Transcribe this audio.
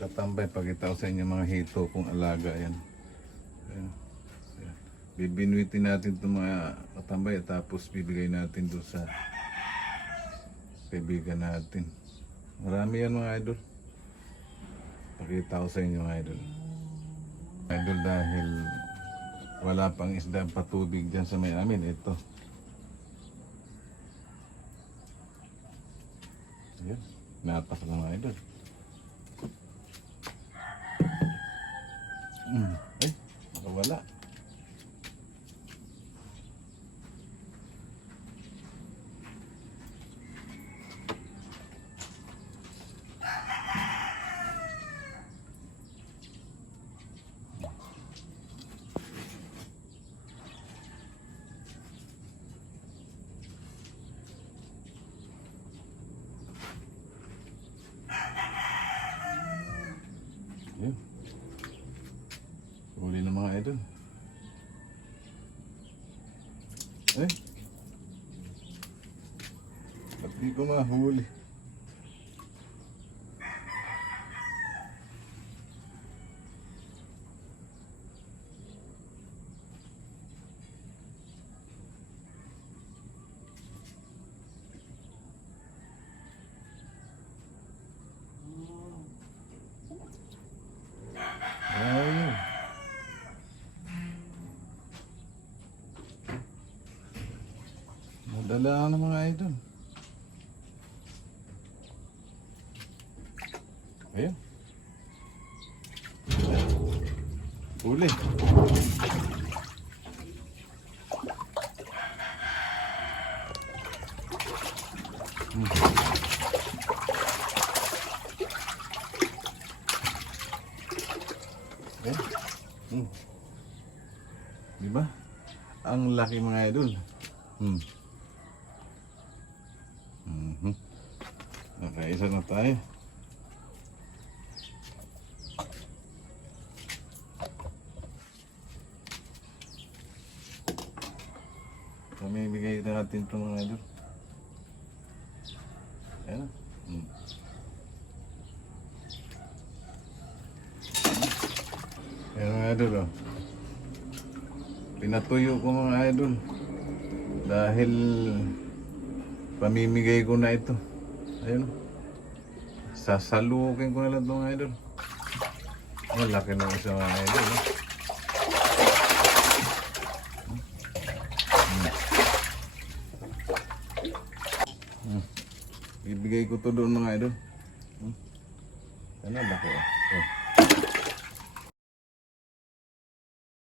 Katambay, pakita ko sa inyo mga hito kung alaga yan. Ayan. Ayan. Bibinwitin natin itong mga katambay tapos bibigay natin doon sa kaibigan natin. Marami yan mga idol. Pakita ko sa inyo mga idol. Idol, dahil wala pang isda patubig dyan sa may amin, ito. Ayan. Natas lang mga idol. Ay, nakawala. Ayan. Huli na mga idol. Eh, ba't di ko mahuli? Ayun. Madala na mga idol. Ayun. Huli. Ayan. Diba? Ang laki mga idol. Nakaisa na tayo. Pamimigay natin ito mga idol. Ayan. Ayan mga idol, oh. Pinatuyo ko mga idol dahil pamimigay ko na ito. Ayun. Sasalukin ko na lang ito mga idol. Ang laki na isa mga idol, oh. Ibigay ko to doon mga idol. Ano laki, oh.